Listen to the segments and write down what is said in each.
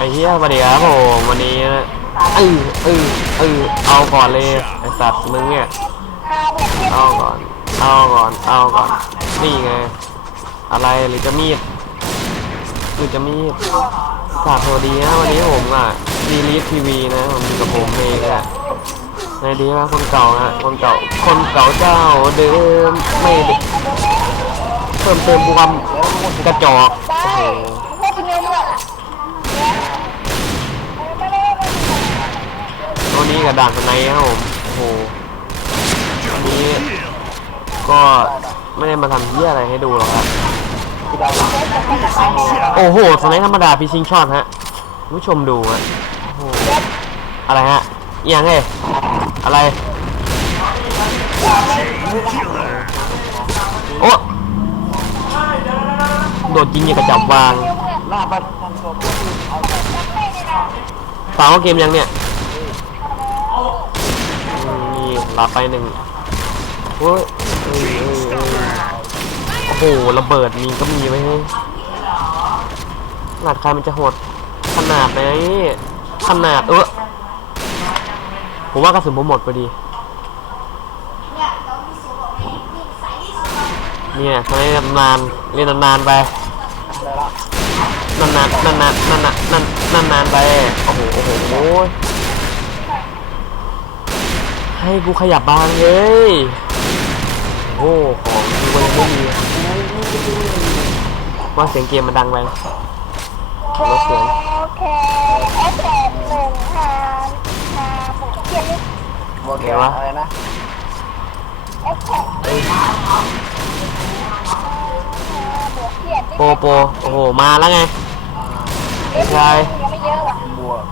ไอ้เหี้ยสวัสดีครับผมวันนี้เออเออเออเอาก่อนเลยไอ้สัตว์มึงเนี่ยเอาก่อน เอาก่อน เอาก่อน นี่ไง อะไรหรือจะมีดหรือจะมีดกราบสวัสดีนะวันนี้ผมอะดีลีฟทีวีนะผมอยู่กับผมเองอะในดีว่าคนเก่านะคนเก่า คนเก่าเจ้าเดิมไม่ด้เพิ่มเติมความกระจอกโอ้โห ไม่กินเนื้อด้วย ตัว นี้กับด่านสไนครับผมโอ้โหอันนี้ก็ไม่ได้มาทำเหี้ยอะไรให้ดูหรอกครับโอ้โหสไนธรรมดาพิชิงช็อตฮะคุณผู้ชมดูฮะโอ้โหอะไรฮะเอียงเอ้ยอะไรโอ้โดดยิงอย่างกระจับวางหน้าบ้านทำศพสาวเกมยังเนี่ยอืมนี่ หลับไปหนึ่งโอ้ยเอ้ยโอ้โหระเบิดมีก็มีไว้ให้ขนาดใครมันจะโหดขนาดไหนขนาดเออผมว่ากระสุนผมหมดพอดี เนี่ยทำให้นานเล่นนานๆไปนานๆนานๆนานๆนานๆนานๆนานไปโอ้โหโอ้โห ให้กูขยับบางเลยโอ้โหของดีกว่ายังไม่มีว่าเสียงเกมมันดังไปลดเสียงโอเคแอปแปดหนึ่งห้าห้าหกเจ็ดโอเควะอะไรนะแอปแปดบวกเจ็ดโปโปโอ้โหมาแล้วไงไม่ใช่ยังไม่เยอะหรอกบวก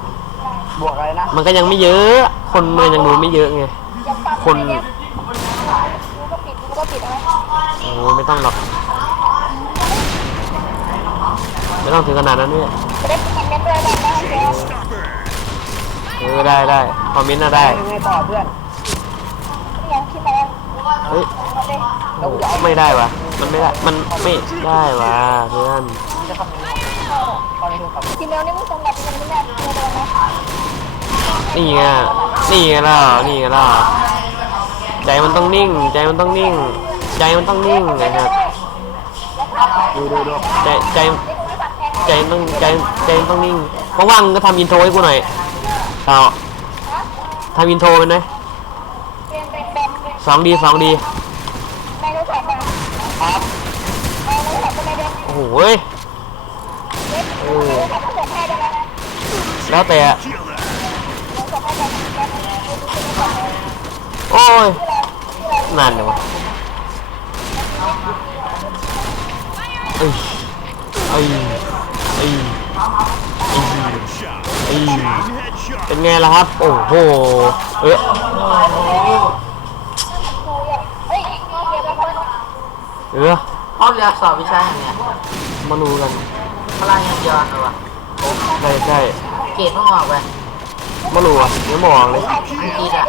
บวกอะไรนะมันก็ยังไม่เยอะ คนมันยังดูไม่เยอะไงยังปั๊มคนดูก็ปิดดูก็ปิดเอาไว้โอ้โหไม่ต้องหรอก ไม่ต้องถึงขนาดนั้นเนี่ยจะได้กินกันด้วยได้ไหมเจ๊เออได้ได้คอมเมนต์น่ะได้ ยังไงต่อเพื่อนไม่ยังคิดไปแล้วเฮ้ยเอาเลยโอ้โหไม่ได้วะมันไม่ได้ มันไม่ได้วะเพื่อน จะทำยังไงตอนนี้คือขับกินเนื้อนี่มึงตรงกับกินเนื้อนี่แม่เนื้อโดนไหมนี่ไง นี่ไงล่ะนี่ไงล่ะใจมันต้องนิ่ง ใจมันต้องนิ่ง ใจมันต้องนิ่งนะครับดูดูดูใจใจใจมันต้องใจใจมันต้องนิ่งว่างๆก็ทำอินโทรให้กูหน่อยต่อทำอินโทรเป็นไหมเป็นเป็นเป็นเป็นสองดีสองดีไม่รู้จักกันครับไม่รู้จักก็ไม่ได้โอ้โหเว้ยเออถ้าเกิดให้ได้ไหมแล้วแต่ รู้จักให้ได้ไหม โอ้ ยนานเลยวะเอ้ยเอ้ยเอ้ยเอ้ยเอ้ยเป็นไงล่ะครับ โอ้โห เอ๊ะเฮ้ยงอเก็บแล้วคนเออห้องเรียนสอบวิชาอย่างเนี้ยมาดูกันพลังยันยอนเหรอวะใช่ใช่เกรดต้องออกไปมาดูอะเดี๋ยวบอกเลยอังกฤษอะ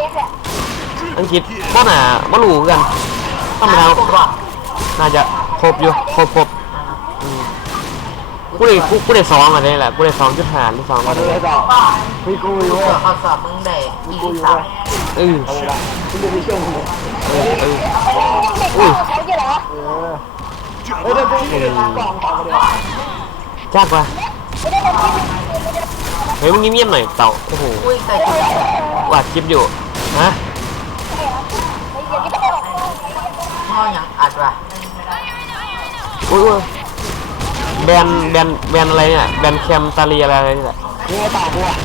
อังกฤษก็หนามาดูกันธรรมดาผมบอกน่าจะครบอยู่ครบครบอืมกูได้กูกูได้สองอันนี้แหละกูได้สองจุดห้าหรือสองมาอันดูนี้ให้ต่อพี่กูอยู่ตรเว้วยจข้อสอบมึงได้ยี่กูสิบอยู่สามเว้ยเออเอาเวลาพี่ดูพี่ช่วยมึงเออเอออุ้ยเขาจะเหรอเออเฮ้ยเดี๋ยวเดี๋ยวเดี๋ยวกล่องกล่องมาเดี๋ยวจ้ากปะไม่ได้เป็นที่ไม่ได้เฮ้ยมึงเงียบๆหน่อยเต่าโอ้โหอุ้ยแต่จุดวาดคลิปอยู่ฮะ เดี๋ยวนี้ไม่ได้หรอก ห้ออย่างอัดว่ะอุ้ยอุ้ยแบรนด์แบรนด์แบรนด์อะไรเนี่ยแบรนด์แคมตาลีอะไรนี่แหละนี่ไงต่อกูอะ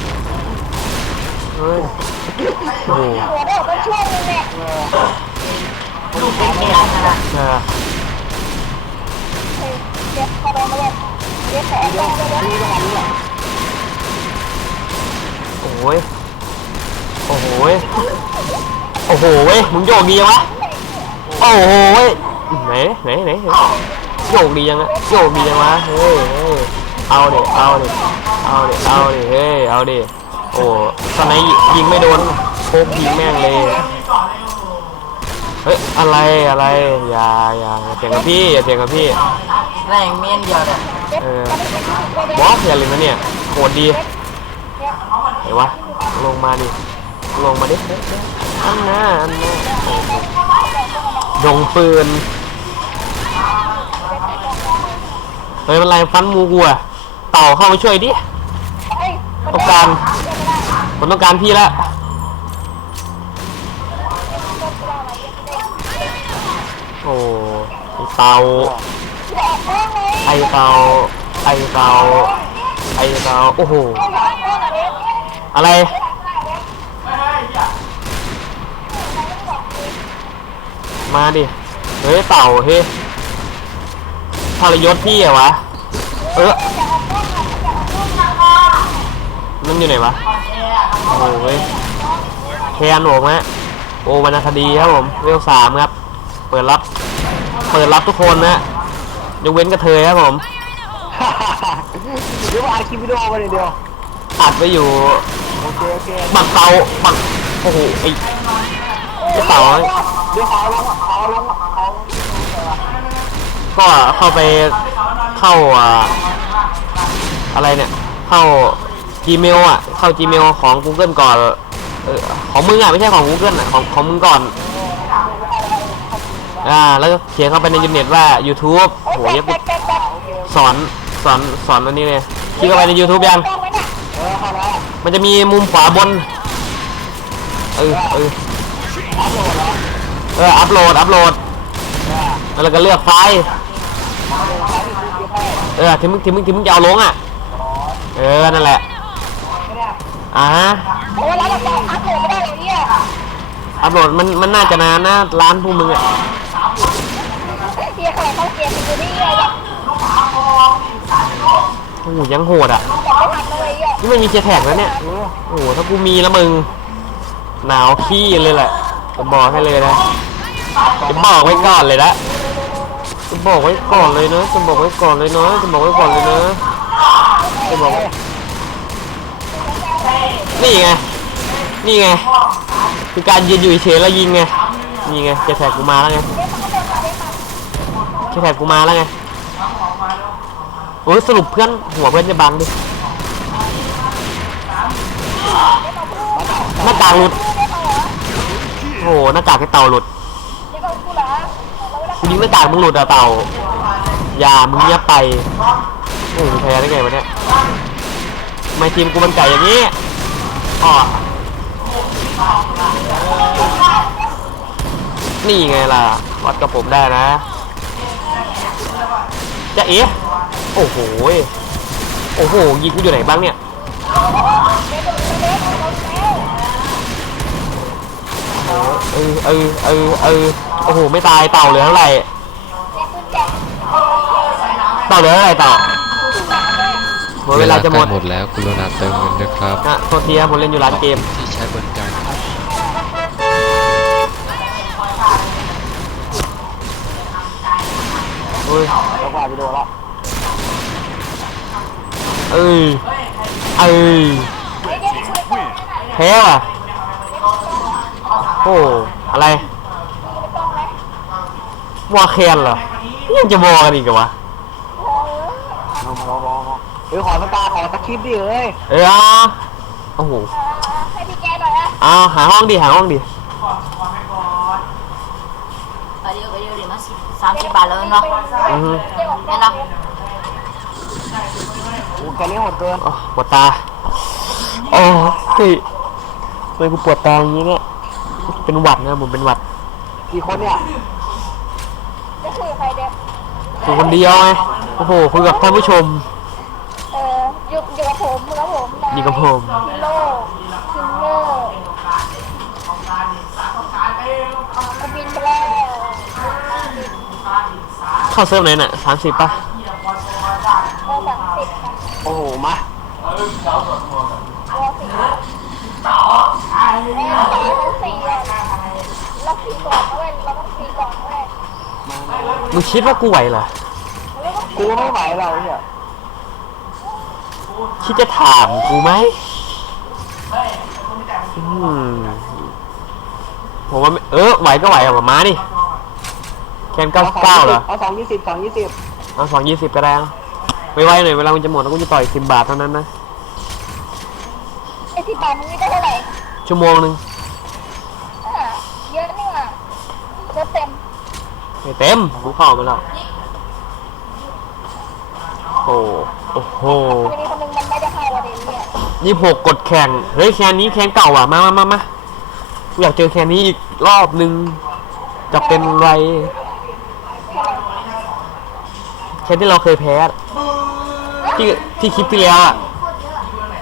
เฮ้ยโอ้โหหัวเด็กก็ช่วยมึงแม่ลูกเป็นแกนนะเออเดี๋ยวเข้าไปมาเลยเดี๋ยวแผลแดงเลยนะนี่ก็มานี่แหละโอ้ยโอ้โหยโอ้โหเว้ยมึงโยกดียังวะ โอ้โหเว้ยไหนไหนไหนไหนโยกดียังอะโยกดียังวะเฮ้ยเฮ้ยเอาเด็เอาเด็เอาเด็เอาเด็เฮ้ยเอาเด็โอ้ตอนไหนยิงไม่โดนโคกยิงแม่งเลยเฮ้ยอะไรอะไรอย่าอย่าอย่าเถียงกับพี่อย่าเถียงกับพี่แรงเมียนเดียวเลยเออบอสอย่าลืมนะเนี่ยโหดดีไหนวะลงมาดิลงมาดิอันน่าอันน่าโอ้โห ดงปืนเฮ้ยมันไรฟันมูกูอะเต่าเข้ามาช่วยดิต้องการผมต้องการพี่ละโอ้เต่าไอเต่าไอเต่าไอเต่าโอ้โหอะไร อะไร มาดิ เฮ้ยเต่าเฮ้ยทรยศพี่อะวะ เออมันอยู่ไหนวะ โอ้โหเว้ยแคนผมฮะโอวรรณคดีครับผม เวลสามครับ เปิดรับ เปิดรับทุกคนนะยกเว้นกระเทยครับผมเดี๋ยวอัดคลิปวิดีโอมาเดียวอัดไว้อยู่โอเคโอเคบักเตาบักโอ้โหไอ้ไอ้เตา เดี๋ยวขอลงขอลงขอก็เข้าไปเข้าอ่าอะไรเนี่ย เข้า Gmail อะ เข้า Gmail ของ Google ก่อนเออของมึงอะไม่ใช่ของ Google อะของของมึงก่อน อ่า แล้วก็เขียนเข้าไปในยูเน็ตว่า YouTube โหเย็บสอนสอนสอนอันนี้เลยคลิกเข้าไปใน YouTube ยัง มันจะมีมุมขวาบน เออเออ เอออัพโหลดอัพโหลดแล้วก็เลือกไฟล์เออที่มึงที่มึงที่มึงจะเอาลงอะ เออ นั่นแหละ อ่าฮะโอ้ยแล้วเราอัพโหลดไม่ได้เลยเนี่ยอัพโหลดมันมันน่าจะนานนะร้านพวกมึงอะเฮียใครเขาเกมอยู่นี่เลยแบบโอ้โหยังโหดอะไม่ทันเลยอะนี่ไม่มีเจแท็กแล้วเนี่ย โอ้โหถ้ากูมีแล้วมึง หนาวขี้เลยแหละ จะบอกให้เลยนะจะบอกไว้ก่อนเลยนะจะบอกไว้ก่อนเลยนะจะบอกไว้ก่อนเลยนะจะบอกไว้ก่อนเลยนะจะบอกนี่ไงนี่ไงคือการยืนอยู่เฉยแล้วยิงไงนี่ไงเจแท็กกูมาแล้วไงเจแท็กกูมาแล้วไงโอ้ยสรุปเพื่อนหัวเพื่อนจะบังดิหน้ากากหลุด โอ้โหหน้ากากไอ้เต่าหลุดเดี๋ยวก็กูเหรอเราไม่ได้กูยิงหน้ากากมึงหลุดอะเต่าอย่ามึงเงียบไปโอ้โหแพ้ได้ไงวะเนี่ยทำไมทีมกูมันไก่อย่างนี้อ๋อนี่ไงล่ะ วัดกับผมได้นะ จะเอ๋โอ้โห โอ้โห ยิงกูอยู่ไหนบ้างเนี่ย เออเออเออเออโอ้โหไม่ตายเต่าเหลือเท่าไหร่เต่าเหลือเท่าไหร่เต่าหมดเวลาจะหมดใกล้หมดแล้วกรุณาเติมเงินด้วยครับนะโทษทีครับผมเล่นอยู่ร้านเกม ที่ใช้บริการครับเอ้ยแล้วก็อัดวิดีโอละเอ้ยเอ้ยแพ้ว่ะ โอ้อะไรวอลเคนเหรอยังจะวอกันอีกเหรอวะลองลองลองเฮ้ยขอสตาร์ขอสคริปต์ดิเอ้ยเออเอาโอ้โหให้พี่แกหน่อยอะเอาหาห้องดิหาห้องดิไปเดียวไปเดียวดิมาสิสามสิบบาทเลยเนาะอือฮึเดี๋ยวแม่เนาะโอ้แกเลี้ยงหมดเกินอ๋อปวดตาโอ้เฮ้ยทำไมกูปวดตาอย่างนี้เนี่ย เป็นหวัดนะผมเป็นหวัดกี่คนเนี่ยจะคุยกับใครเด็กคุยคนเดียวไงโอ้โหคุยกับท่านผู้ชม เอออยู่อยู่กับผมอยู่กับผมนะอยู่กับผม ฮิโร่คินเนอร์กูบินไปแล้วเข้าเซิร์ฟไหนน่ะสามสิบป่ะโอสามสิบนะโอ้โหมาโอสี่เอ้ยสี่ทั้งสี่อะ เราสี่ก่อนนะเว้ยเราต้องสี่ก่อนนะเว้ยมึงคิดว่ากูไหวเหรอ เราต้องกูไม่ไหวเราเนี่ยคิดจะถามกูไหมอืมผมว่าไม่เออไหวก็ไหวอะมามาดิแคนเก้าเก้าเหรอ เอาสองยี่สิบสองยี่สิบเอาสองยี่สิบก็ได้นะไวๆหน่อยเวลามันจะหมดแล้วกูจะต่อยสิบบาทเท่านั้นนะที่บาทมึงนี่ได้เท่าไหร่ชั่วโมงหนึ่ง อ่าเยอะนี่อะเยอะเต็ม ไม่เต็มกูเข้าไปแล้วโอ้โอ้โหคนนี้คนหนึงมันไม่ได้เข้าวันนี้เนี่ยยี่หกกดแข่งเฮ้ยแคนนี้แคนเก่าอะมามามามากูอยากเจอแคนนี้อีกรอบหนึ่งจะเป็นไรแคนที่เราเคยแพ้อะที่ที่คลิปที่แล้วอะ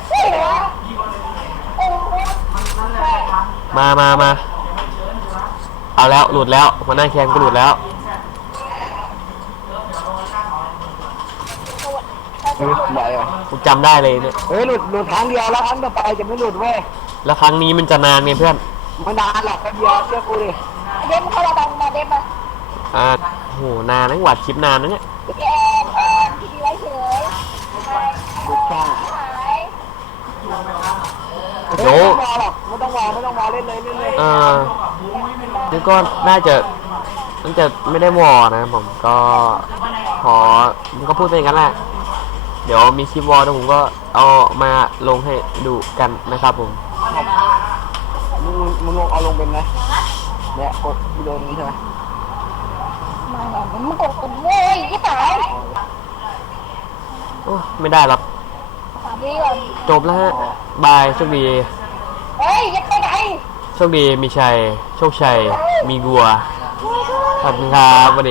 เฮ้ยเหรอเออใช่มามามาเอาแล้วหลุดแล้วหัวหน้าแคนก็หลุดแล้ว เฮ้ยไหวอะกูจำได้เลยเนี่ย เฮ้ยหลุดหลุดครั้งเดียวแล้วครั้งต่อไปจะไม่หลุดเว้ยแล้วครั้งนี้มันจะนานไงเพื่อนไม่นานหรอกแป๊บเดียวเชื่อกูดิเดมเข้ามาดังมาเดมมาอ่าโห นานนะหวัดคลิปนานนะเนี่ยแอนแอนที่ดีไว้เฉยหายหลุดช่างหายเฮ้ยไม่ต้องรอหรอกไม่ต้องรอไม่ต้องรอเล่นเลยเล่นเลยเออนี่ก็น่าจะน่าจะไม่ได้วอร์นะผมก็ขอผมก็พูดไปอย่างนั้นแหละ เดี๋ยวมีคลิปวอร์แล้วผมก็เอามาลงให้ดูกันนะครับผมมึงมึงลงเอาลงเป็นไหมเนี่ยกดวิดีโอนี้ใช่ไหมมาแหนมึงกดกดโว้ยยี่สายโอ้ไม่ได้หรอกสามวิก่อนจบแล้วฮะบายโชคดีเฮ้ยยังไปไหนโชคดีมีชัยโชคชัยมีกัวขอบคุณครับวันนี้